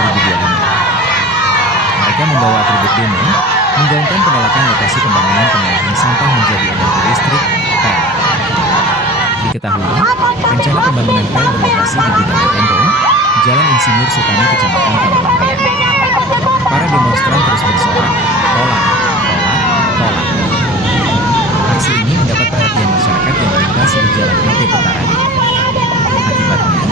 2025. Mereka membawa atribut demo, menggaungkan penolakan lokasi pembangunan pengolahan sampah menjadi energi listrik, PEL. Diketahui, rencana pembangunan PEL berlokasi di Bidang Tempo, Jalan Insinyur Sutami, Kecamatan Tamalangkaya. Para demonstran terus bersorak, tolak, tolak, tolak. Aksi ini mendapat perhatian masyarakat yang melintasi di Jalan HP Petarani. Akibatnya,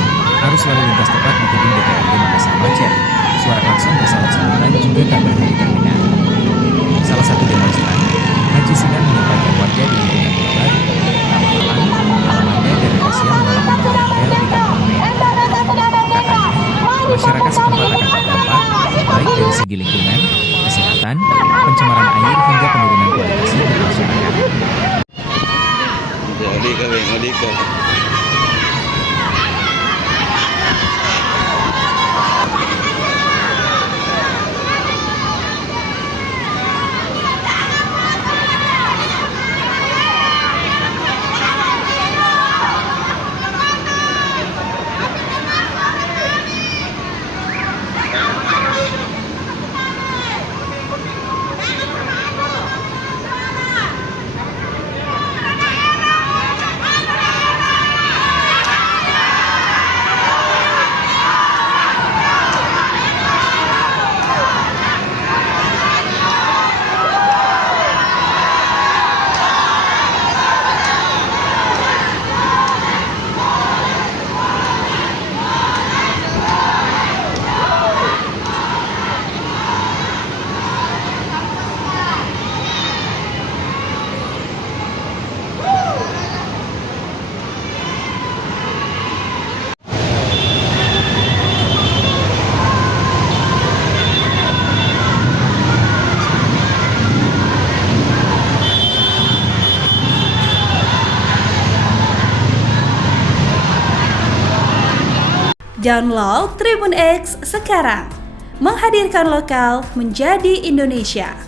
arus lalu lintas tepat di gedung DPRD Makassar macet. Suara klakson bersaut-sautan juga tak berhenti terdengar. Salah satu demonstran, Haji Sinan, menyampaikan warga di lingkungan Babat, Tamalang, Alamanda, dan Kasia menolak pembangunan PEL di Tamalangkaya. Katanya, masyarakat setempat akan terdampak, baik dari segi lingkungan, kesehatan, pencemaran air, hingga penurunan kualitas hidup masyarakat. Jadi kali Download Tribun X sekarang, menghadirkan lokal menjadi Indonesia.